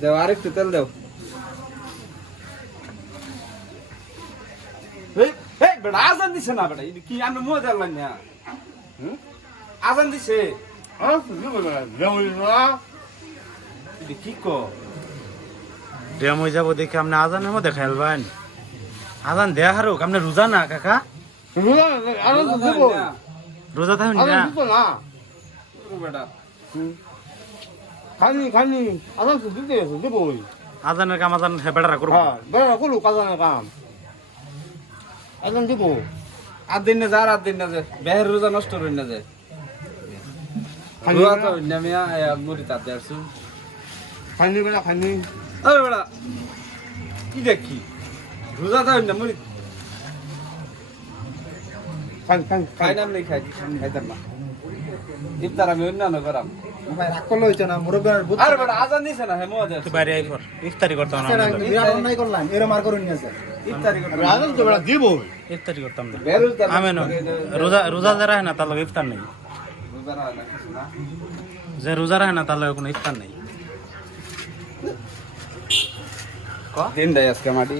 দেও আরেকটু তেল দেও। বেটা আজান দিছে না বেটা? কি আমি মজা লাগলাম না হুম? আজান দিছে? কি কো ড্যাম হয়ে যাব দেখে আপনি আজানের মধ্যে খেলবেন আজান দেয়া হারুক আপনি রোজা না কাকা? রোজা থাকুন না। বেটা। খানি খানি আদান তো দিতে আছে দেবো ওই। আজানের কাম আজান হেবেড়ারা করব। হ্যাঁ বেড়া করল কাজানের কাম। আদান দেবো। আর দিন না যা আর দিন না যে বেহের রোজা নষ্ট হই না যে খানি রোজা তো না মিয়া মুড়ি তাতে আসু খানি বেড়া খানি আরে বেটা কি দেখি? রোজা তো না মুড়ি? খান খান খাই না আমি খাই খাইতাম না। ইফতার আমি অন্যান্য করাম। ভাই রাগ করলে হইতো না মুরব্বী আরে বেটা আজান দিছে না হে মজা তুই বাইরে আই ইফতারি করতাম না বিরাট অন্যায় করলাম এরম আর করুন না স্যার ইফতারি করতাম আদান তো বেড়া দেবো ইফতারি করতাম না। বেহের রোজা রোজা যারা না তার লগে ইফতার নেই। রোজা না না যে রোজা রাখে না তার লগে কোনো ইফতার নেই। দিন দেয় আজকে মাটি।